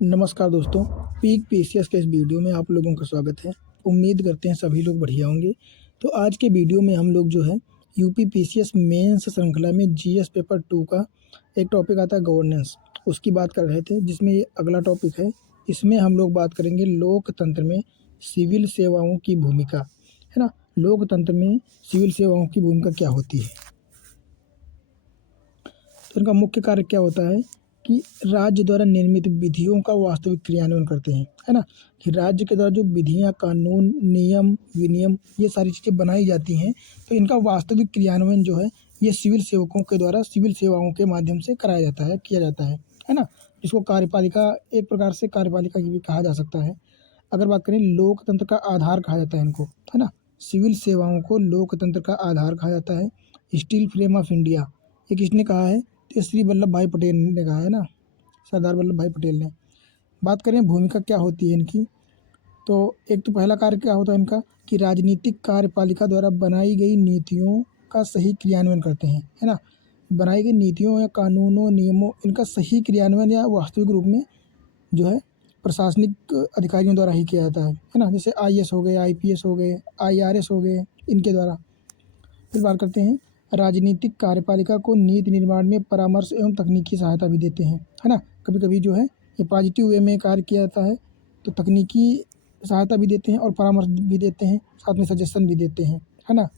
नमस्कार दोस्तों, peak PCS के इस वीडियो में आप लोगों का स्वागत है। उम्मीद करते हैं सभी लोग बढ़िया होंगे। तो आज के वीडियो में हम लोग जो है यूपी पीसीएस मेंस श्रृंखला में जीएस पेपर 2 का एक टॉपिक आता है गवर्नेंस, उसकी बात कर रहे थे, जिसमें ये अगला टॉपिक है। इसमें हम लोग बात करेंगे लोकतंत्र में सिविल सेवाओं की भूमिका, है ना। लोकतंत्र में सिविल सेवाओं की भूमिका क्या होती है, तो इनका मुख्य कार्य क्या होता है कि राज्य द्वारा निर्मित विधियों का वास्तविक क्रियान्वयन करते हैं, है ना। कि राज्य के द्वारा जो विधियाँ, कानून, नियम, विनियम ये सारी चीज़ें बनाई जाती हैं, तो इनका वास्तविक क्रियान्वयन जो है ये सिविल सेवकों के द्वारा सिविल सेवाओं के माध्यम से कराया जाता है, किया जाता है ना। इसको कार्यपालिका, एक प्रकार से कार्यपालिका भी कहा जा सकता है। अगर बात करें लोकतंत्र का आधार कहा जाता है इनको, है ना। सिविल सेवाओं को लोकतंत्र का आधार कहा जाता है। स्टील फ्रेम ऑफ इंडिया ये किसने कहा है, तो श्री वल्लभ भाई पटेल ने कहा है ना, सरदार वल्लभ भाई पटेल ने। बात करें भूमिका क्या होती है इनकी, तो एक तो पहला कार्य क्या होता है इनका कि राजनीतिक कार्यपालिका द्वारा बनाई गई नीतियों का सही क्रियान्वयन करते हैं, है ना। बनाई गई नीतियों या कानूनों, नियमों, इनका सही क्रियान्वयन या वास्तविक रूप में जो है प्रशासनिक अधिकारियों द्वारा ही किया जाता है ना। जैसे आईएएस हो गए, आईपीएस हो गए, आईआरएस हो गए, इनके द्वारा। फिर बात करते हैं राजनीतिक कार्यपालिका को नीति निर्माण में परामर्श एवं तकनीकी सहायता भी देते हैं, है ना। कभी कभी जो है ये पॉजिटिव वे में कार्य किया जाता है, तो तकनीकी सहायता भी देते हैं और परामर्श भी देते हैं, साथ में सजेशन भी देते हैं, है ना।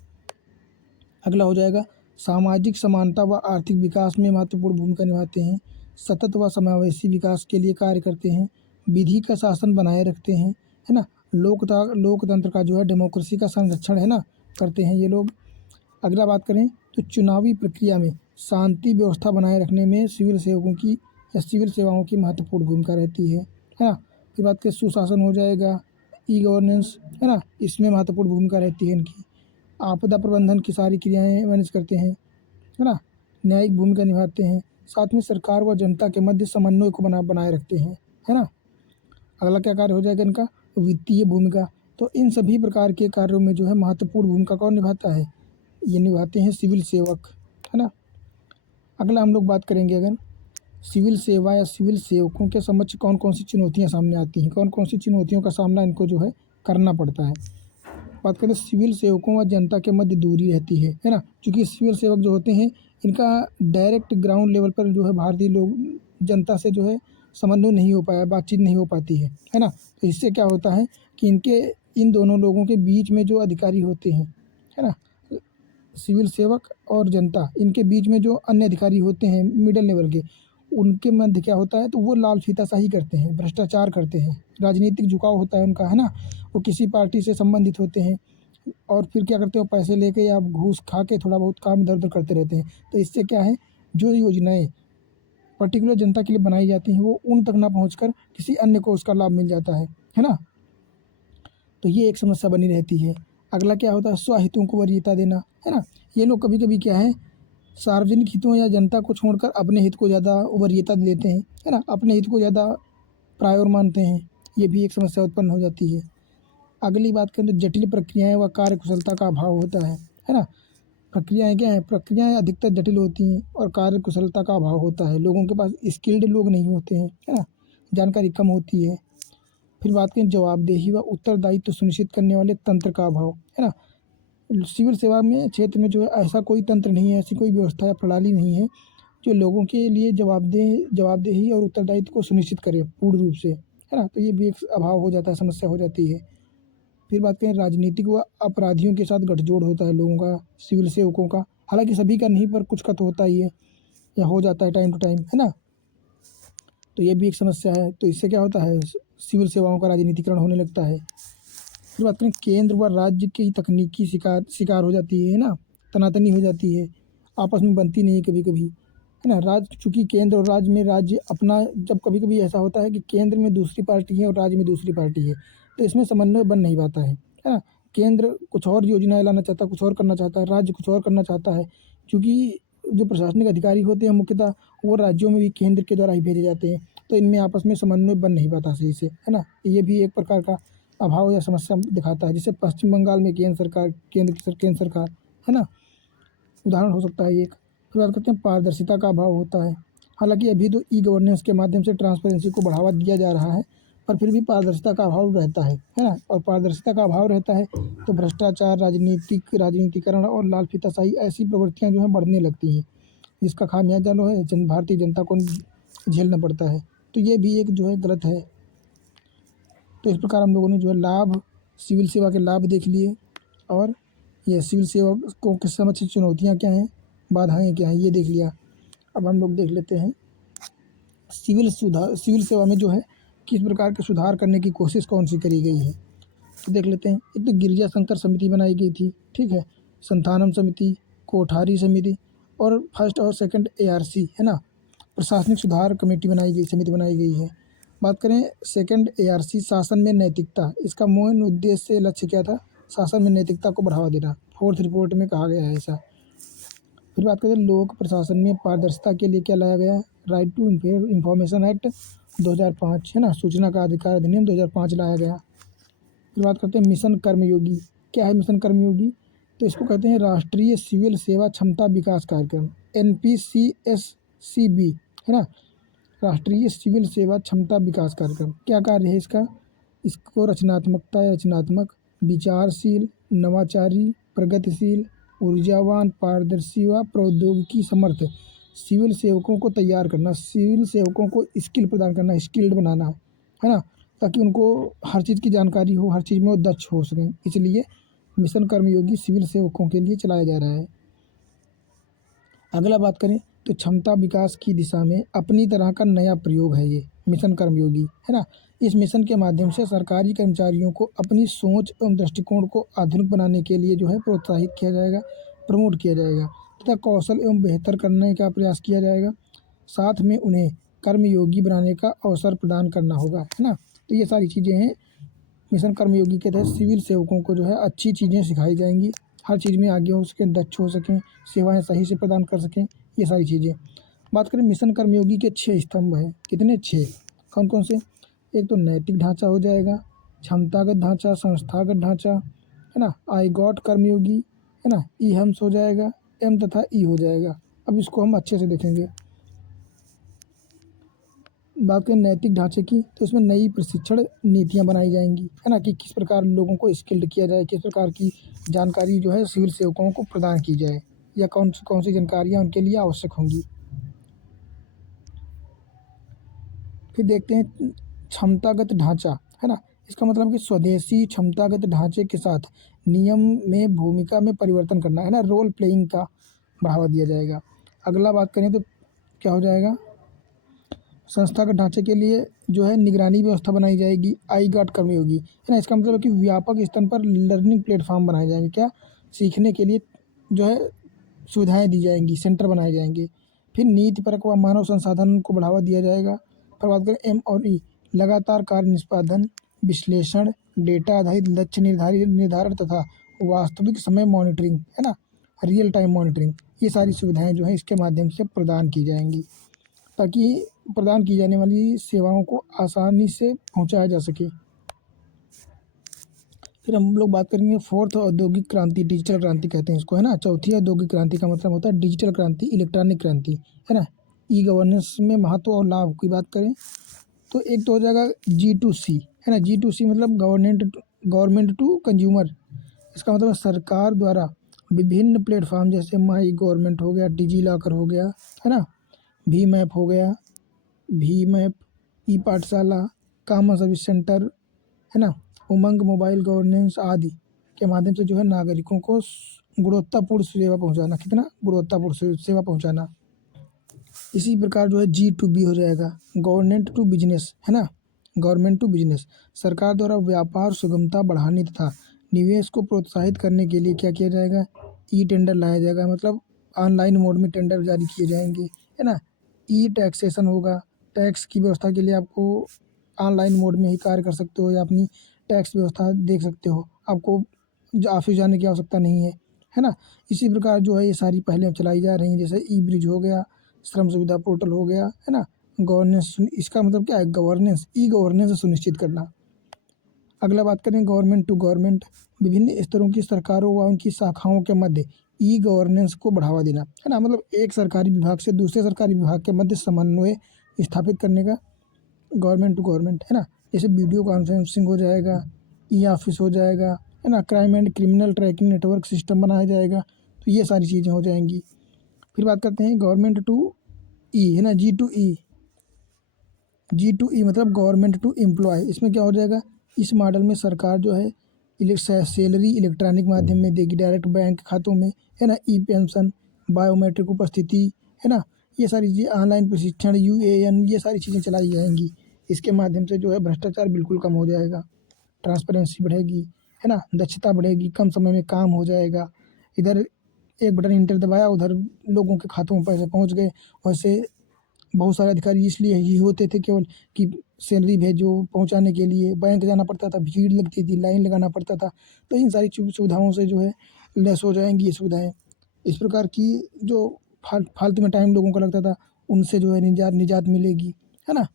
अगला हो जाएगा सामाजिक समानता व आर्थिक विकास में महत्वपूर्ण भूमिका निभाते हैं। सतत व समावेशी विकास के लिए कार्य करते हैं। विधि का शासन बनाए रखते हैं, है ना। लोकतंत्र का जो है डेमोक्रेसी का संरक्षण, है ना, करते हैं ये लोग। अगला बात करें तो चुनावी प्रक्रिया में शांति व्यवस्था बनाए रखने में सिविल सेवकों की या सिविल सेवाओं की महत्वपूर्ण भूमिका रहती है ना। फिर बात करें सुशासन हो जाएगा, ई गवर्नेंस, है ना, इसमें महत्वपूर्ण भूमिका रहती है इनकी। आपदा प्रबंधन की सारी क्रियाएं मैनेज करते हैं, है ना। न्यायिक भूमिका निभाते हैं, साथ में सरकार व जनता के मध्य समन्वय को बनाए रखते हैं, है ना। अगला क्या कार्य हो जाएगा इनका, वित्तीय भूमिका। तो इन सभी प्रकार के कार्यों में जो है महत्वपूर्ण भूमिका कौन निभाता है, ये निभाते हैं सिविल सेवक, है ना। अगला हम लोग बात करेंगे अगर सिविल सेवा या सिविल सेवकों के समक्ष कौन कौन सी चुनौतियां सामने आती हैं, कौन कौन सी चुनौतियों का सामना इनको जो है करना पड़ता है। बात करें सिविल सेवकों व जनता के मध्य दूरी रहती है ना। क्योंकि सिविल सेवक जो होते हैं इनका डायरेक्ट ग्राउंड लेवल पर जो है भारतीय लोग जनता से जो है समन्वय नहीं हो पाया, बातचीत नहीं हो पाती है ना। तो इससे क्या होता है कि इन दोनों लोगों के बीच में जो अधिकारी होते हैं, है ना, सिविल सेवक और जनता, इनके बीच में जो अन्य अधिकारी होते हैं मिडिल लेवल के, उनके मध्य क्या होता है, तो वो लाल फीताशाही करते हैं, भ्रष्टाचार करते हैं, राजनीतिक झुकाव होता है उनका, है ना। वो किसी पार्टी से संबंधित होते हैं और फिर क्या करते हो, पैसे लेके या घूस खा के थोड़ा बहुत काम इधर उधर करते रहते हैं। तो इससे क्या है, जो योजनाएं पर्टिकुलर जनता के लिए बनाई जाती हैं वो उन तक ना पहुंचकर किसी अन्य को उसका लाभ मिल जाता है ना। तो ये एक समस्या बनी रहती है। अगला क्या होता है, स्वहितों को वरीयता देना, है ना। ये लोग कभी कभी क्या है, सार्वजनिक हितों या जनता को छोड़कर अपने हित को ज़्यादा वरीयता देते हैं, है ना, अपने हित को ज़्यादा प्रायोर मानते हैं। ये भी एक समस्या उत्पन्न हो जाती है। अगली बात करें तो जटिल प्रक्रियाएं व कार्य कुशलता का अभाव होता है ना। प्रक्रियाएं क्या है, प्रक्रियाएं अधिकतर जटिल होती हैं और कार्य कुशलता का अभाव होता है। लोगों के पास स्किल्ड लोग नहीं होते हैं, है ना, जानकारी कम होती है। फिर बात करें जवाबदेही व उत्तरदायित्व सुनिश्चित करने वाले तंत्र का अभाव, है ना। सिविल सेवा में क्षेत्र में जो है ऐसा कोई तंत्र नहीं है, ऐसी कोई व्यवस्था या प्रणाली नहीं है जो लोगों के लिए जवाबदेही और उत्तरदायित्व को सुनिश्चित करे पूर्ण रूप से, है ना। तो ये भी एक अभाव हो जाता है, समस्या हो जाती है। फिर बात करें राजनीतिक व अपराधियों के साथ गठजोड़ होता है लोगों का, सिविल सेवकों का, हालांकि सभी का नहीं पर कुछ का तो होता ही है या हो जाता है टाइम टू टाइम, है ना। तो ये भी एक समस्या है। तो इससे क्या होता है, सिविल सेवाओं का राजनीतिकरण होने लगता है। फिर बात करें केंद्र व राज्य की तकनीकी शिकार हो जाती है ना, तनातनी हो जाती है, आपस में बनती नहीं कभी कभी, है ना। राज्य, चूँकि केंद्र और राज्य में राज्य अपना, जब कभी कभी ऐसा होता है कि केंद्र में दूसरी पार्टी है और राज्य में दूसरी पार्टी है, तो इसमें समन्वय बन नहीं पाता है ना। केंद्र कुछ और योजनाएं लाना चाहता है, कुछ और करना चाहता है, राज्य कुछ और करना चाहता है। क्योंकि जो प्रशासनिक अधिकारी होते हैं मुख्यतः वो राज्यों में भी केंद्र के द्वारा ही भेजे जाते हैं, तो इनमें आपस में समन्वय बन नहीं पाता सही से, है ना। ये भी एक प्रकार का अभाव या समस्या दिखाता है। जैसे पश्चिम बंगाल में केंद्र सरकार, है ना, उदाहरण हो सकता है एक। फिर बात करते हैं पारदर्शिता का अभाव होता है। हालांकि अभी तो ई गवर्नेंस के माध्यम से ट्रांसपेरेंसी को बढ़ावा दिया जा रहा है, पर फिर भी पारदर्शिता का अभाव रहता है ना। और पारदर्शिता का अभाव रहता है तो भ्रष्टाचार, राजनीतिकरण और लाल फीताशाही ऐसी प्रवृत्तियां जो हैं बढ़ने लगती हैं, जिसका खामियाजा जो है भारतीय जनता को झेलना पड़ता है। तो ये भी एक जो है गलत है। तो इस प्रकार हम लोगों ने जो है लाभ, सिविल सेवा के लाभ देख लिए, और ये सिविल सेवा को किस समझ चुनौतियाँ क्या हैं, बाधाएं क्या हैं, ये देख लिया। अब हम लोग देख लेते हैं सिविल सेवा में जो है किस प्रकार के सुधार करने की कोशिश कौन सी करी गई है। तो देख लेते हैं। एक तो गिरिजा शंकर समिति बनाई गई थी, ठीक है, संथानम समिति, कोठारी समिति, और फर्स्ट और सेकंड ARC है ना, प्रशासनिक सुधार कमेटी समिति बनाई गई है। बात करें सेकंड ARC, शासन में नैतिकता, इसका मूल उद्देश्य लक्ष्य क्या था, शासन में नैतिकता को बढ़ावा देना, फोर्थ रिपोर्ट में कहा गया है ऐसा। फिर बात करें लोक प्रशासन में पारदर्शिता के लिए क्या लाया गया है, राइट टू इंफॉर्मेशन एक्ट 2005 है ना, सूचना का अधिकार अधिनियम 2005 लाया गया। फिर बात करते हैं मिशन कर्मयोगी। क्या है मिशन कर्मयोगी, तो इसको कहते हैं राष्ट्रीय सिविल सेवा क्षमता विकास कार्यक्रम, NPCSCB है ना, राष्ट्रीय सिविल सेवा क्षमता विकास कार्यक्रम। क्या कार्य है इसका, इसको रचनात्मक, विचारशील, नवाचारी, प्रगतिशील, ऊर्जावान, पारदर्शी व प्रौद्योगिकी समर्थ सिविल सेवकों को तैयार करना, सिविल सेवकों को स्किल प्रदान करना, स्किल्ड बनाना है ना, ताकि उनको हर चीज़ की जानकारी हो, हर चीज़ में वो दक्ष हो सकें। इसलिए मिशन कर्मयोगी सिविल सेवकों के लिए चलाया जा रहा है। अगला बात करें तो क्षमता विकास की दिशा में अपनी तरह का नया प्रयोग है ये मिशन कर्मयोगी है ना। इस मिशन के माध्यम से सरकारी कर्मचारियों को अपनी सोच एवं दृष्टिकोण को आधुनिक बनाने के लिए जो है प्रोत्साहित किया जाएगा, प्रमोट किया जाएगा तथा कौशल एवं बेहतर करने का प्रयास किया जाएगा। साथ में उन्हें कर्मयोगी बनाने का अवसर प्रदान करना होगा, है ना। तो ये सारी चीज़ें हैं मिशन कर्मयोगी के तहत सिविल सेवकों को जो है अच्छी चीज़ें सिखाई जाएंगी, हर चीज़ में आगे हो सकें, दक्ष हो सकें, सेवाएं सही से प्रदान कर सकें, ये सारी चीज़ें। बात करें मिशन कर्मयोगी के 6 स्तंभ हैं, कितने 6, कौन कौन से, एक तो नैतिक ढांचा हो जाएगा, क्षमतागत ढांचा, संस्थागत ढांचा है ना, आई गॉट कर्मयोगी है ना, ई हम्स हो जाएगा, एम तथा ई हो जाएगा। अब इसको हम अच्छे से देखेंगे। बात करें नैतिक ढांचे की, तो इसमें नई प्रशिक्षण नीतियां बनाई जाएंगी, है ना, कि किस प्रकार लोगों को स्किल्ड किया जाए, किस प्रकार की जानकारी जो है सिविल सेवकों को प्रदान की जाए, या कौन सी जानकारियां उनके लिए आवश्यक होंगी। फिर देखते हैं क्षमतागत ढांचा, है ना, इसका मतलब कि स्वदेशी क्षमतागत ढांचे के साथ नियम में भूमिका में परिवर्तन करना, है ना, रोल प्लेइंग का बढ़ावा दिया जाएगा। अगला बात करें तो क्या हो जाएगा, संस्थागत ढांचे के लिए जो है निगरानी व्यवस्था बनाई जाएगी, आई गॉट कर्मयोगी है ना। इसका मतलब है कि व्यापक स्तर पर लर्निंग प्लेटफॉर्म बनाए जाएंगे, क्या, सीखने के लिए जो है सुविधाएं दी जाएंगी, सेंटर बनाए जाएंगे। फिर नीतिपरक व मानव संसाधन को बढ़ावा दिया जाएगा। फिर बात करें एम और ई, लगातार कार्य निष्पादन, विश्लेषण, डेटा आधारित लक्ष्य निर्धारण तथा वास्तविक समय मॉनिटरिंग, है ना, रियल टाइम मॉनिटरिंग, ये सारी सुविधाएं जो है इसके माध्यम से प्रदान की जाएंगी, ताकि प्रदान की जाने वाली सेवाओं को आसानी से पहुंचाया जा सके। फिर हम लोग बात करेंगे फोर्थ औद्योगिक क्रांति, डिजिटल क्रांति कहते हैं इसको, है ना। चौथी औद्योगिक क्रांति का मतलब होता है डिजिटल क्रांति, इलेक्ट्रॉनिक क्रांति, है ना। ई गवर्नेंस में महत्व और लाभ की बात करें तो एक तो हो जाएगा G2C, है ना। G2C मतलब गवर्नमेंट टू कंज्यूमर। इसका मतलब सरकार द्वारा विभिन्न प्लेटफॉर्म जैसे माई गवर्नमेंट हो गया, डिजी लॉकर हो गया, है ना, भी मैप हो गया, ई पाठशाला, कॉमन सर्विस सेंटर, है ना, उमंग मोबाइल गवर्नेंस आदि के माध्यम से जो है नागरिकों को गुणवत्तापूर्ण सेवा पहुंचाना, कितना गुणवत्तापूर्ण सेवा पहुंचाना। इसी प्रकार जो है G2B हो जाएगा, गवर्नमेंट टू बिजनेस, है ना, गवर्नमेंट टू बिजनेस, सरकार द्वारा व्यापार सुगमता बढ़ाने तथा निवेश को प्रोत्साहित करने के लिए क्या किया जाएगा, ई टेंडर लाया जाएगा, मतलब ऑनलाइन मोड में टेंडर जारी किए जाएंगे, है ना। ई टैक्सेशन होगा, टैक्स की व्यवस्था के लिए आपको ऑनलाइन मोड में ही कार्य कर सकते हो या अपनी टैक्स व्यवस्था देख सकते हो, आपको ऑफिस जाने की आवश्यकता नहीं है ना। इसी प्रकार जो है ये सारी पहले चलाई जा रही हैं, जैसे ई ब्रिज हो गया, श्रम सुविधा पोर्टल हो गया, है ना। गवर्नेंस, इसका मतलब क्या है, गवर्नेंस, ई गवर्नेंस सुनिश्चित करना। अगला बात करें गवर्नमेंट टू गवर्नमेंट, विभिन्न स्तरों की सरकारों व उनकी शाखाओं के मध्य ई गवर्नेंस को बढ़ावा देना, है ना, मतलब एक सरकारी विभाग से दूसरे सरकारी विभाग के मध्य समन्वय स्थापित करने का, गवर्नमेंट टू गवर्नमेंट, है ना, जैसे वीडियो कॉन्फ्रेंसिंग हो जाएगा, ई ऑफिस हो जाएगा, है ना, crime and criminal tracking network system बनाया जाएगा। तो ये सारी चीज़ें हो जाएंगी। फिर बात करते हैं गवर्नमेंट टू ई, है ना, जी टू ई मतलब गवर्नमेंट टू एम्प्लॉय। इसमें क्या हो जाएगा, इस मॉडल में सरकार जो है सैलरी इलेक्ट्रॉनिक माध्यम में देगी, डायरेक्ट बैंक खातों में, है ना, ई पेंशन, बायोमेट्रिक उपस्थिति, है ना, ये सारी चीज़ें, ऑनलाइन प्रशिक्षण, यूएएन, ये सारी चीज़ें चलाई जाएंगी। इसके माध्यम से जो है भ्रष्टाचार बिल्कुल कम हो जाएगा, ट्रांसपेरेंसी बढ़ेगी, है ना, दक्षता बढ़ेगी, कम समय में काम हो जाएगा। इधर एक बटन इंटर दबाया, उधर लोगों के खातों में पैसे पहुंच गए। वैसे बहुत सारे अधिकारी इसलिए ही होते थे केवल कि सैलरी भेजो, पहुंचाने के लिए बैंक जाना पड़ता था, भीड़ लगती थी, लाइन लगाना पड़ता था। तो इन सारी सुविधाओं से जो है लेस हो जाएंगी ये सुविधाएं। इस प्रकार की जो फालतू में टाइम लोगों को लगता था, उनसे जो है निजात मिलेगी, है ना।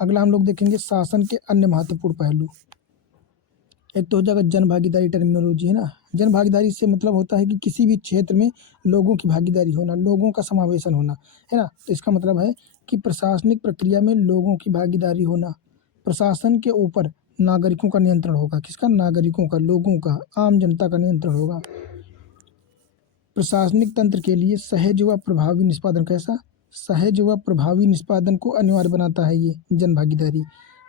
अगला हम लोग देखेंगे शासन के अन्य महत्वपूर्ण पहलू। एक तो हो जाएगा जन भागीदारी टर्मिनोलॉजी, है ना। जन भागीदारी से मतलब होता है कि किसी भी क्षेत्र में लोगों की भागीदारी होना, लोगों का समावेशन होना, है ना। तो इसका मतलब है कि प्रशासनिक प्रक्रिया में लोगों की भागीदारी होना। प्रशासन के ऊपर नागरिकों का नियंत्रण होगा। किसका? नागरिकों का, लोगों का, आम जनता का नियंत्रण होगा। प्रशासनिक तंत्र के लिए सहज व प्रभावी निष्पादन, कैसा? सहज व प्रभावी निष्पादन को अनिवार्य बनाता है ये जन भागीदारी।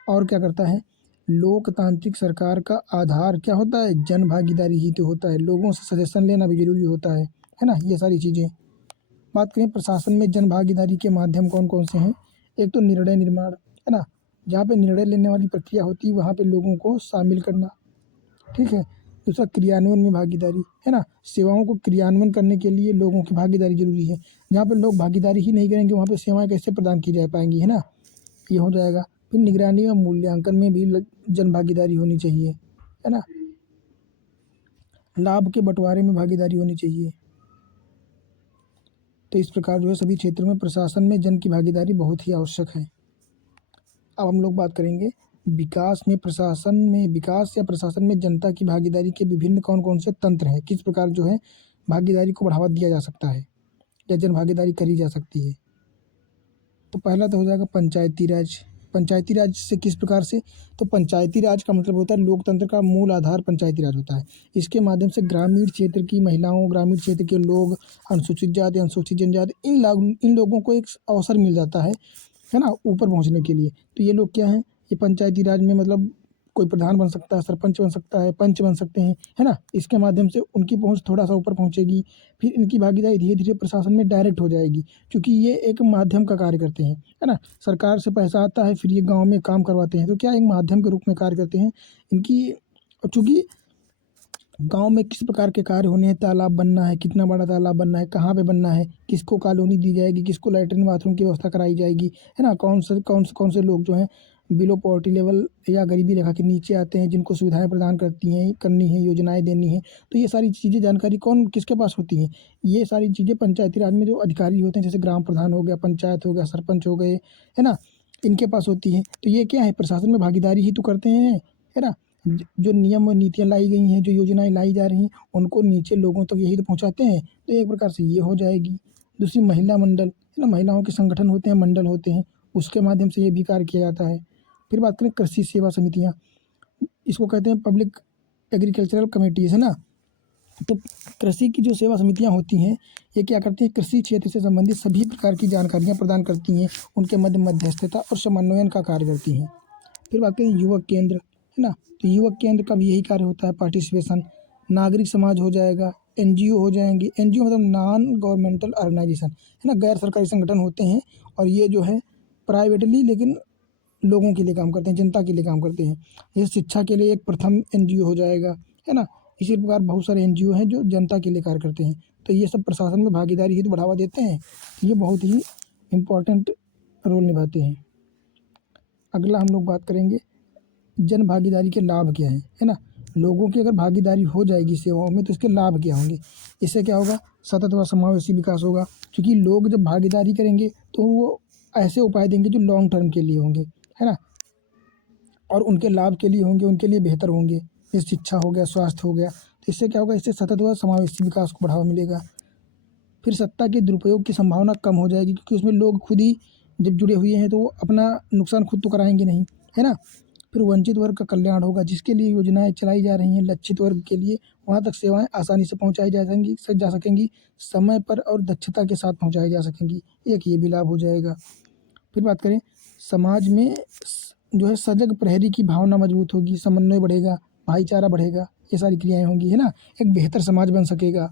और क्या करता है? लोकतांत्रिक सरकार का आधार क्या होता है? जन भागीदारी ही तो होता है। लोगों से सजेशन लेना भी जरूरी होता है ना, ये सारी चीज़ें। बात करें प्रशासन में जन भागीदारी के माध्यम कौन कौन से हैं। एक तो निर्णय निर्माण, है ना, जहाँ पे निर्णय लेने वाली प्रक्रिया होती है वहाँ पे लोगों को शामिल करना, ठीक है। दूसरा क्रियान्वयन में भागीदारी, है ना, सेवाओं को क्रियान्वयन करने के लिए लोगों की भागीदारी जरूरी है। जहाँ पे लोग भागीदारी ही नहीं करेंगे वहाँ पे सेवाएं कैसे प्रदान की जा पाएंगी, है ना, ये हो जाएगा। फिर निगरानी व मूल्यांकन में भी जन भागीदारी होनी चाहिए, है ना। लाभ के बंटवारे में भागीदारी होनी चाहिए। तो इस प्रकार जो है सभी क्षेत्रों में प्रशासन में जन की भागीदारी बहुत ही आवश्यक है। अब हम लोग बात करेंगे विकास या प्रशासन में जनता की भागीदारी के विभिन्न कौन कौन से तंत्र हैं, किस प्रकार जो है भागीदारी को बढ़ावा दिया जा सकता है या जन भागीदारी करी जा सकती है। तो पहला तो हो जाएगा पंचायती राज। पंचायती राज से किस प्रकार से? तो पंचायती राज का मतलब होता है लोकतंत्र का मूल आधार पंचायती राज होता है। इसके माध्यम से ग्रामीण क्षेत्र की महिलाओं, ग्रामीण क्षेत्र के लोग, अनुसूचित जाति, अनुसूचित जनजाति, इन लोगों को एक अवसर मिल जाता है ना, ऊपर पहुंचने के लिए। तो ये लोग क्या हैं, ये पंचायती राज में मतलब कोई प्रधान बन सकता है, सरपंच बन सकता है, पंच बन सकते हैं, है ना। इसके माध्यम से उनकी पहुंच थोड़ा सा ऊपर पहुंचेगी। फिर इनकी भागीदारी धीरे धीरे प्रशासन में डायरेक्ट हो जाएगी, क्योंकि ये एक माध्यम का कार्य करते हैं, है ना। सरकार से पैसा आता है, फिर ये गाँव में काम करवाते हैं, तो क्या एक माध्यम के रूप में कार्य करते हैं। इनकी चूँकि गांव में किस प्रकार के कार्य होने हैं, तालाब बनना है, कितना बड़ा तालाब बनना है, कहाँ पे बनना है, किसको कॉलोनी दी जाएगी, किसको लैट्रिन बाथरूम की व्यवस्था कराई जाएगी, है ना, कौन से लोग जो हैं बिलो पॉवर्टी लेवल या गरीबी रेखा के नीचे आते हैं, जिनको सुविधाएं प्रदान करनी है, योजनाएं देनी है। तो ये सारी चीज़ें जानकारी कौन किसके पास होती हैं? ये सारी चीज़ें पंचायती राज में जो अधिकारी होते हैं, जैसे ग्राम प्रधान हो गया, पंचायत हो गया, सरपंच हो गए, है ना, इनके पास होती हैं। तो ये क्या है, प्रशासन में भागीदारी ही तो करते हैं, है ना। जो नियम और नीतियाँ लाई गई हैं, जो योजनाएं लाई जा रही हैं, उनको नीचे लोगों तक यही तो पहुँचाते हैं। तो एक प्रकार से ये हो जाएगी। दूसरी महिला मंडल, है ना, महिलाओं के संगठन होते हैं, मंडल होते हैं, उसके माध्यम से ये भी कार्य किया जाता है। फिर बात करें कृषि सेवा समितियाँ, इसको कहते हैं पब्लिक एग्रीकल्चरल कमेटीज़, है ना। तो कृषि की जो सेवा समितियाँ होती हैं, ये क्या करती हैं, कृषि क्षेत्र से संबंधित सभी प्रकार की जानकारियाँ प्रदान करती हैं, उनके मध्य मध्यस्थता और समन्वयन का कार्य करती हैं। फिर बात करें युवक केंद्र, है ना। तो युवक केंद्र का भी यही कार्य होता है, पार्टिसिपेशन। नागरिक समाज हो जाएगा, एनजीओ हो जाएंगे। एनजीओ मतलब नॉन गवर्नमेंटल ऑर्गेनाइजेशन, है ना, गैर सरकारी संगठन होते हैं, और ये जो है प्राइवेटली लेकिन लोगों के लिए काम करते हैं, जनता के लिए काम करते हैं। जैसे शिक्षा के लिए एक प्रथम एनजीओ हो जाएगा, है ना। इसी प्रकार बहुत सारे एनजीओ हैं जो जनता के लिए कार्य करते हैं। तो ये सब प्रशासन में भागीदारी ही तो बढ़ावा देते हैं, ये बहुत ही इम्पोर्टेंट रोल निभाते हैं। अगला हम लोग बात करेंगे जन भागीदारी के लाभ क्या हैं, है ना। लोगों की अगर भागीदारी हो जाएगी सेवाओं में तो इसके लाभ क्या होंगे। इससे क्या होगा, सतत व समावेशी विकास होगा, क्योंकि लोग जब भागीदारी करेंगे तो वो ऐसे उपाय देंगे जो लॉन्ग टर्म के लिए होंगे, है ना, और उनके लाभ के लिए होंगे, उनके लिए बेहतर होंगे। जैसे शिक्षा हो गया, स्वास्थ्य हो गया। तो इससे क्या होगा, इससे सतत व समावेशी विकास को बढ़ावा मिलेगा। फिर सत्ता के दुरुपयोग की संभावना कम हो जाएगी, क्योंकि उसमें लोग खुद ही जब जुड़े हुए हैं तो वो अपना नुकसान खुद तो कराएंगे नहीं, है ना। फिर वंचित वर्ग का कल्याण होगा, जिसके लिए योजनाएं चलाई जा रही हैं लक्षित वर्ग के लिए, वहाँ तक सेवाएं आसानी से पहुँचाई जा सकेंगी, समय पर और दक्षता के साथ पहुँचाई जा सकेंगी। एक ये भी लाभ हो जाएगा। फिर बात करें, समाज में जो है सजग प्रहरी की भावना मजबूत होगी, समन्वय बढ़ेगा, भाईचारा बढ़ेगा, ये सारी क्रियाएं होंगी, है ना। एक बेहतर समाज बन सकेगा।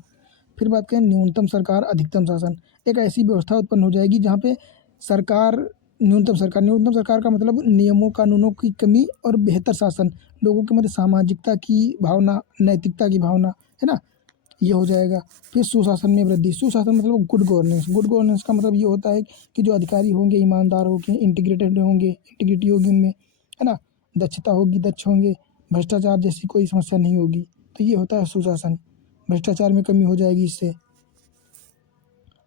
फिर बात करें न्यूनतम सरकार अधिकतम शासन, एक ऐसी व्यवस्था उत्पन्न हो जाएगी जहाँ पे सरकार न्यूनतम सरकार का मतलब नियमों कानूनों की कमी और बेहतर शासन, लोगों के मध्य सामाजिकता की भावना, नैतिकता की भावना, है ना, ये हो जाएगा। फिर सुशासन में वृद्धि, सुशासन मतलब गुड गवर्नेंस, गुड गवर्नेंस का मतलब ये होता है कि जो अधिकारी होंगे ईमानदार होंगे, इंटीग्रेटेड होंगे, इंटीग्रिटी होगी उनमें, है ना, दक्षता होगी, दक्ष होंगे, भ्रष्टाचार जैसी कोई समस्या नहीं होगी। तो ये होता है सुशासन, भ्रष्टाचार में कमी हो जाएगी इससे।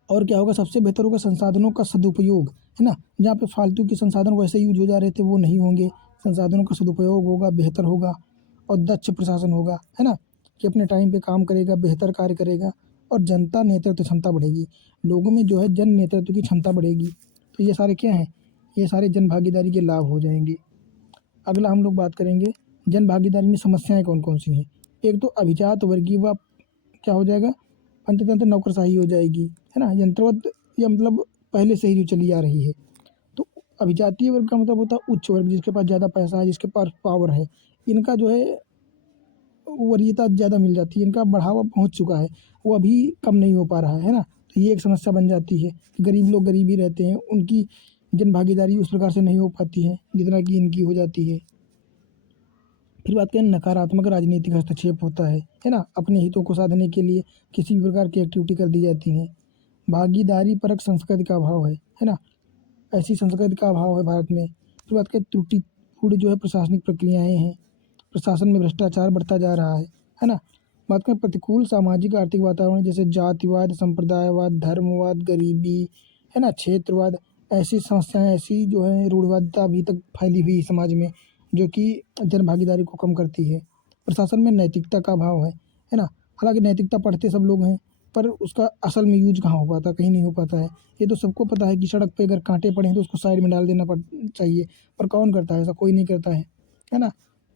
और क्या होगा, सबसे बेहतर होगा संसाधनों का सदुपयोग, है ना, जहाँ पे फालतू के संसाधन वैसे यूज हो जा रहे थे वो नहीं होंगे, संसाधनों का सदुपयोग होगा, बेहतर होगा। और दक्ष प्रशासन होगा, है ना, कि अपने टाइम पे काम करेगा, बेहतर कार्य करेगा। और जनता नेतृत्व क्षमता बढ़ेगी, लोगों में जो है जन नेतृत्व की क्षमता बढ़ेगी। तो ये सारे क्या हैं, ये सारे जन भागीदारी के लाभ हो जाएंगे। अगला हम लोग बात करेंगे जन भागीदारी में समस्याएं कौन कौन सी हैं। एक तो अभिजात वर्गीय व क्या हो जाएगा, पंचतंत्र नौकरशाही हो जाएगी, है ना, यंत्रवत, या मतलब पहले से ही जो चली आ रही है। तो अभिजातीय वर्ग का मतलब होता है उच्च वर्ग, जिसके पास ज़्यादा पैसा है, जिसके पास पावर है, इनका जो है वरीयता ज़्यादा मिल जाती है, इनका बढ़ावा पहुंच चुका है, वो अभी कम नहीं हो पा रहा है ना। तो ये एक समस्या बन जाती है कि गरीब लोग गरीब ही रहते हैं, उनकी जन भागीदारी उस प्रकार से नहीं हो पाती है जितना कि इनकी हो जाती है। फिर बात करें नकारात्मक राजनीतिक हस्तक्षेप होता है ना, अपने हितों को साधने के लिए किसी भी प्रकार की एक्टिविटी कर दी जाती है। भागीदारी परक संस्कृति का अभाव है ना, ऐसी संस्कृति का अभाव है भारत में। फिर बात करें त्रुटिपूर्ण जो है प्रशासनिक प्रक्रियाएं हैं, प्रशासन में भ्रष्टाचार बढ़ता जा रहा है ना। बात करें प्रतिकूल सामाजिक आर्थिक वातावरण, जैसे जातिवाद, संप्रदायवाद, धर्मवाद, गरीबी, है ना, क्षेत्रवाद, ऐसी समस्याएं, ऐसी जो है रूढ़िवादिता अभी तक फैली हुई समाज में, जो कि जन भागीदारी को कम करती है। प्रशासन में नैतिकता का अभाव है ना। हालांकि नैतिकता पढ़ते सब लोग हैं, पर उसका असल में यूज कहाँ हो पाता, कहीं नहीं हो पाता है। ये तो सबको पता है कि सड़क पे अगर कांटे पड़े हैं तो उसको साइड में डाल देना चाहिए, पर कौन करता है ऐसा, कोई नहीं करता है ना।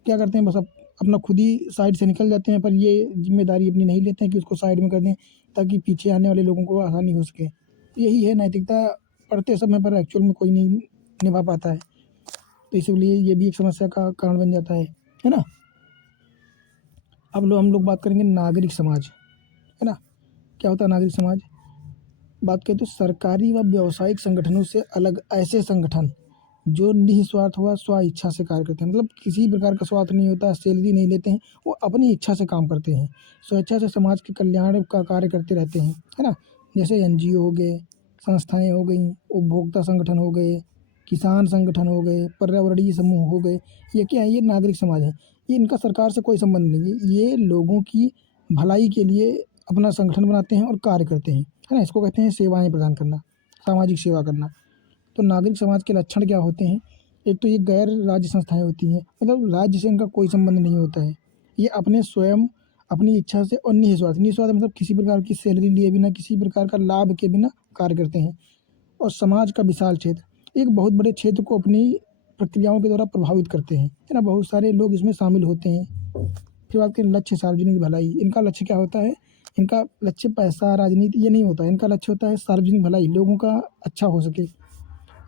क्या करते हैं, बस अपना खुद ही साइड से निकल जाते हैं, पर ये जिम्मेदारी अपनी नहीं लेते हैं कि उसको साइड में कर दें, ताकि पीछे आने वाले लोगों को आसानी हो सके। यही है नैतिकता, पढ़ते समय पर एक्चुअल में कोई नहीं निभा पाता है। तो इसलिए ये भी एक समस्या का कारण बन जाता है ना। अब हम लोग बात करेंगे नागरिक समाज, है ना। क्या होता है नागरिक समाज, बात करें तो सरकारी व व्यावसायिक संगठनों से अलग ऐसे संगठन जो निस्वार्थ व स्व इच्छा से कार्य करते हैं, मतलब किसी प्रकार का स्वार्थ नहीं होता, सैलरी नहीं लेते हैं, वो अपनी इच्छा से काम करते हैं, स्वेच्छा से समाज के कल्याण का कार्य करते रहते हैं, है ना। जैसे एनजीओ हो गए, संस्थाएं हो गई, उपभोक्ता संगठन हो गए, किसान संगठन हो गए, पर्यावरणीय समूह हो गए, ये क्या है, ये नागरिक समाज है। ये इनका सरकार से कोई संबंध नहीं है, ये लोगों की भलाई के लिए अपना संगठन बनाते हैं और कार्य करते हैं, है ना। इसको कहते हैं सेवाएं प्रदान करना, सामाजिक सेवा करना। तो नागरिक समाज के लक्षण क्या होते हैं, एक तो ये गैर राज्य संस्थाएं होती हैं, मतलब राज्य से इनका कोई संबंध नहीं होता है, ये अपने स्वयं अपनी इच्छा से और निस्वार्थ मतलब किसी प्रकार की सैलरी लिए बिना, किसी प्रकार का लाभ के बिना कार्य करते हैं। और समाज का विशाल क्षेत्र, एक बहुत बड़े क्षेत्र को अपनी प्रक्रियाओं के द्वारा प्रभावित करते हैं, है ना, बहुत सारे लोग इसमें शामिल होते हैं। फिर बात करें लक्ष्य सार्वजनिक भलाई, इनका लक्ष्य क्या होता है, इनका लक्ष्य पैसा राजनीति ये नहीं होता है, इनका लक्ष्य होता है सार्वजनिक भलाई, लोगों का अच्छा हो सके।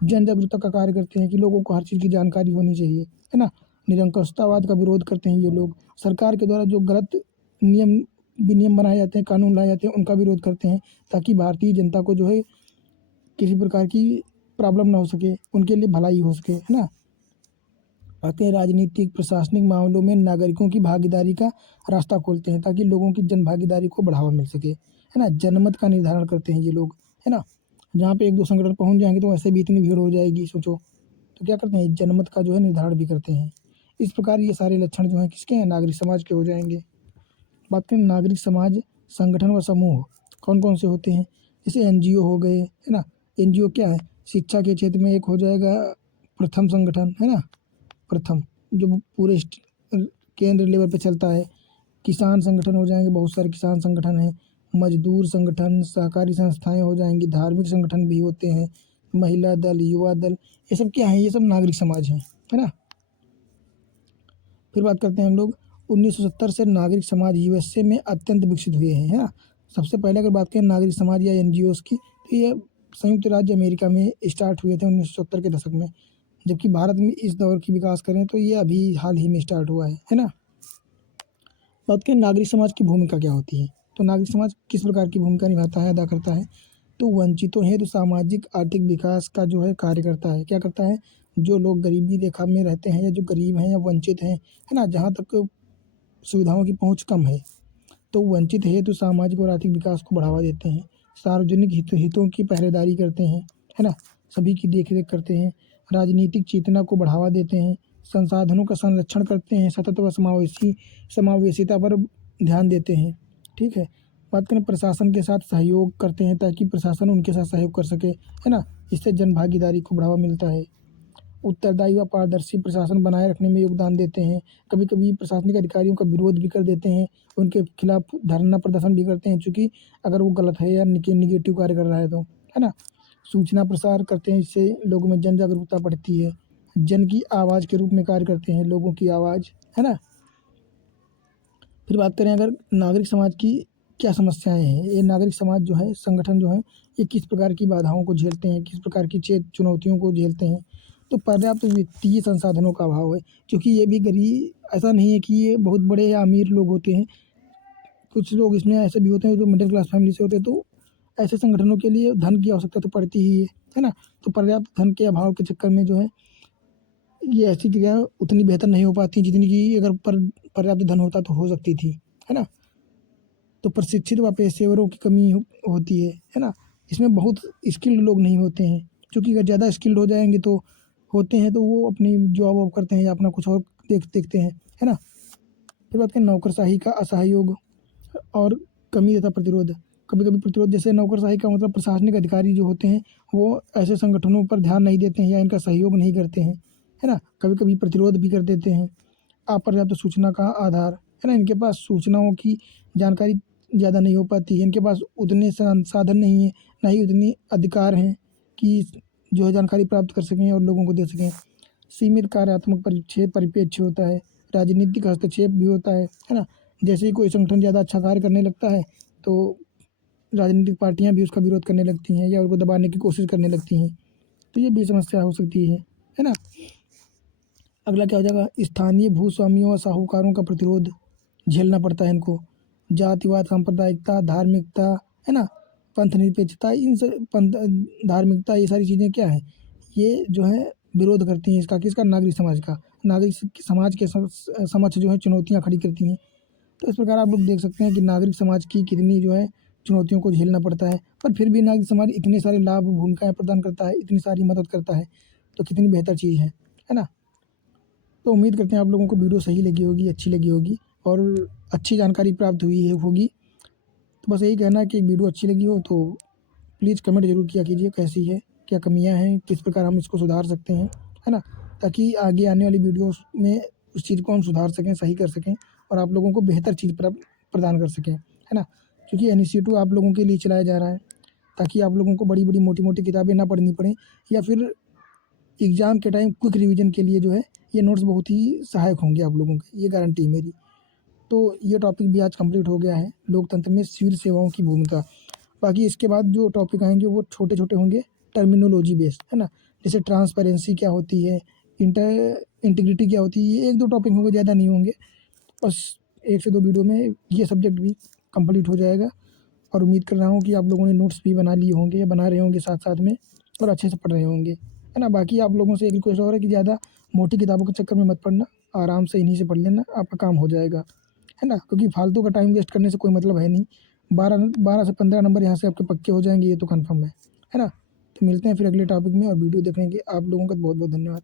जन जागरूकता का कार्य करते हैं कि लोगों को हर चीज़ की जानकारी होनी चाहिए, है ना। निरंकुशतावाद का विरोध करते हैं ये लोग, सरकार के द्वारा जो गलत नियम विनियम बनाए जाते हैं, कानून लाए जाते हैं, उनका विरोध करते हैं, ताकि भारतीय जनता को जो है किसी प्रकार की प्रॉब्लम ना हो सके, उनके लिए भलाई हो सके, है ना। आते हैं राजनीतिक प्रशासनिक मामलों में नागरिकों की भागीदारी का रास्ता खोलते हैं, ताकि लोगों की जन भागीदारी को बढ़ावा मिल सके, है ना। जनमत का निर्धारण करते हैं ये लोग, है ना। जहाँ पे एक दो संगठन पहुँच जाएंगे तो वैसे भी इतनी भीड़ हो जाएगी सोचो, तो क्या करते हैं, जनमत का जो है निर्धारण भी करते हैं। इस प्रकार ये सारे लक्षण जो हैं किसके हैं, नागरिक समाज के हो जाएंगे। बात करें नागरिक समाज संगठन व समूह कौन कौन से होते हैं, जैसे एनजीओ हो गए, है ना। एनजीओ क्या है, शिक्षा के क्षेत्र में एक हो जाएगा प्रथम संगठन, है ना, प्रथम, जो पूरे केंद्र लेवल पे चलता है। किसान संगठन हो जाएंगे, बहुत सारे किसान संगठन हैं, मजदूर संगठन, सहकारी संस्थाएं हो जाएंगी, धार्मिक संगठन भी होते हैं, महिला दल, युवा दल, ये सब क्या है, ये सब नागरिक समाज हैं, है ना। फिर बात करते हैं हम लोग 1970 से नागरिक समाज यूएसए में अत्यंत विकसित हुए हैं, है ना। सबसे पहले अगर बात करें नागरिक समाज या एनजीओस की, तो ये संयुक्त राज्य अमेरिका में स्टार्ट हुए थे 1970 के दशक में, जबकि भारत में इस दौर की विकास करें तो ये अभी हाल ही में स्टार्ट हुआ है ना। बात करें नागरिक समाज की भूमिका क्या होती है, तो नागरिक समाज किस प्रकार की भूमिका निभाता है, अदा करता है, तो वंचितों हेतु सामाजिक आर्थिक विकास का जो है कार्य करता है। क्या करता है, जो लोग गरीबी रेखा में रहते हैं या जो गरीब हैं या वंचित हैं, है ना, जहाँ तक सुविधाओं की पहुँच कम है, तो वंचित हेतु सामाजिक और आर्थिक विकास को बढ़ावा देते हैं, सार्वजनिक हितों की पहरेदारी करते हैं, है ना, सभी की देखरेख करते हैं, राजनीतिक चेतना को बढ़ावा देते हैं, संसाधनों का संरक्षण करते हैं, सतत व समावेशिता पर ध्यान देते हैं। ठीक है। बात करें प्रशासन के साथ सहयोग करते हैं ताकि प्रशासन उनके साथ सहयोग कर सके, है ना, इससे जन भागीदारी को बढ़ावा मिलता है। उत्तरदायी व पारदर्शी प्रशासन बनाए रखने में योगदान देते हैं। कभी कभी प्रशासनिक अधिकारियों का विरोध भी कर देते हैं, उनके खिलाफ धरना प्रदर्शन भी करते हैं, चूँकि अगर वो गलत है या निगेटिव कार्य कर रहा है तो, है ना। सूचना प्रसार करते हैं, इससे लोगों में जन जागरूकता बढ़ती है। जन की आवाज़ के रूप में कार्य करते हैं, लोगों की आवाज़, है ना। फिर बात करें अगर नागरिक समाज की क्या समस्याएं हैं, ये नागरिक समाज जो है, संगठन जो है, ये किस प्रकार की बाधाओं को झेलते हैं, किस प्रकार की चुनौतियों को झेलते हैं, तो पर्याप्त वित्तीय संसाधनों का अभाव है, क्योंकि ये भी गरीब, ऐसा नहीं है कि ये बहुत बड़े या अमीर लोग होते हैं, कुछ लोग इसमें ऐसे भी होते हैं जो मिडिल क्लास फैमिली से होते हैं, तो ऐसे संगठनों के लिए धन की आवश्यकता तो पड़ती ही है ना। तो पर्याप्त धन के अभाव के चक्कर में जो है ये ऐसी क्रिया उतनी बेहतर नहीं हो पाती जितनी कि अगर पर्याप्त धन होता तो हो सकती थी, है ना। तो प्रशिक्षित व पेशेवरों की कमी होती है ना। इसमें बहुत स्किल्ड लोग नहीं होते हैं, क्योंकि अगर ज़्यादा स्किल्ड हो जाएंगे तो होते हैं तो वो अपनी जॉब वॉब करते हैं या अपना कुछ और देखते हैं, है ना। फिर बात करें नौकरशाही का असहयोग और कमी तथा प्रतिरोध। कभी कभी प्रतिरोध, जैसे नौकरशाही का मतलब प्रशासनिक अधिकारी जो होते हैं वो ऐसे संगठनों पर ध्यान नहीं देते हैं या इनका सहयोग नहीं करते हैं, है ना। कभी कभी प्रतिरोध भी कर देते हैं। अपर्याप्त सूचना का आधार, है ना, इनके पास सूचनाओं की जानकारी ज़्यादा नहीं हो पाती है, इनके पास उतने संसाधन नहीं है, ना ही उतनी अधिकार हैं कि जो है जानकारी प्राप्त कर सकें और लोगों को दे सकें। सीमित कार्यात्मक परिप्रेक्ष्य होता है, राजनीतिक हस्तक्षेप भी होता है ना। जैसे ही कोई संगठन ज़्यादा अच्छा कार्य करने लगता है तो राजनीतिक पार्टियां भी उसका विरोध करने लगती हैं या उसको दबाने की कोशिश करने लगती हैं, तो ये भी समस्या हो सकती है ना। अगला क्या हो जाएगा, स्थानीय भूस्वामियों और साहूकारों का प्रतिरोध झेलना पड़ता है इनको। जातिवाद, सांप्रदायिकता, धार्मिकता, है ना, पंथ निरपेक्षता, इन सब पंथ, धार्मिकता, ये सारी चीज़ें क्या है, ये जो है विरोध करती हैं इसका, किसका, नागरिक समाज का। नागरिक समाज के समक्ष जो है चुनौतियाँ खड़ी करती हैं। तो इस प्रकार आप लोग देख सकते हैं कि नागरिक समाज की कितनी जो है चुनौतियों को झेलना पड़ता है, पर फिर भी नागरिक समाज इतने सारे लाभ भूमिकाएं प्रदान करता है, इतनी सारी मदद करता है, तो कितनी बेहतर चीज़ है ना। तो उम्मीद करते हैं आप लोगों को वीडियो सही लगी होगी, अच्छी लगी होगी और अच्छी जानकारी प्राप्त हुई है होगी। तो बस यही कहना है कि वीडियो अच्छी लगी हो तो प्लीज़ कमेंट ज़रूर किया कीजिए, कैसी है, क्या कमियां हैं, किस प्रकार हम इसको सुधार सकते हैं, है ना, ताकि आगे आने वाली वीडियोस में उस चीज़ को हम सुधार सकें, सही कर सकें और आप लोगों को बेहतर चीज़ प्रदान कर सकें, है ना। क्योंकि इनिशिएटिव आप लोगों के लिए चलाया जा रहा है ताकि आप लोगों को बड़ी बड़ी मोटी मोटी किताबें ना पढ़नी पड़ें, या फिर एग्ज़ाम के टाइम क्विक रिवीजन के लिए जो है ये नोट्स बहुत ही सहायक होंगे आप लोगों के, ये गारंटी है मेरी। तो ये टॉपिक भी आज कंप्लीट हो गया है, लोकतंत्र में सिविल सेवाओं की भूमिका। बाकी इसके बाद जो टॉपिक आएंगे वो छोटे छोटे होंगे, टर्मिनोलॉजी बेस्ड, है ना। जैसे ट्रांसपेरेंसी क्या होती है, इंटीग्रिटी क्या होती है, ये एक दो टॉपिक होंगे, ज़्यादा नहीं होंगे। बस 1 से 2 वीडियो में ये सब्जेक्ट भी कंप्लीट हो जाएगा और उम्मीद कर रहा हूँ कि आप लोगों ने नोट्स भी बना लिए होंगे या बना रहे होंगे साथ साथ में और अच्छे से पढ़ रहे होंगे, है ना। बाकी आप लोगों से एक रिक्वेस्ट और है कि ज़्यादा मोटी किताबों के चक्कर में मत पढ़ना, आराम से इन्हीं से पढ़ लेना, आपका काम हो जाएगा, है ना। क्योंकि फालतू का टाइम वेस्ट करने से कोई मतलब है नहीं। 12 से 15 नंबर यहाँ से आपके पक्के हो जाएंगे, ये तो कन्फर्म है ना। तो मिलते हैं फिर अगले टॉपिक में, और वीडियो देखने के आप लोगों का बहुत बहुत धन्यवाद।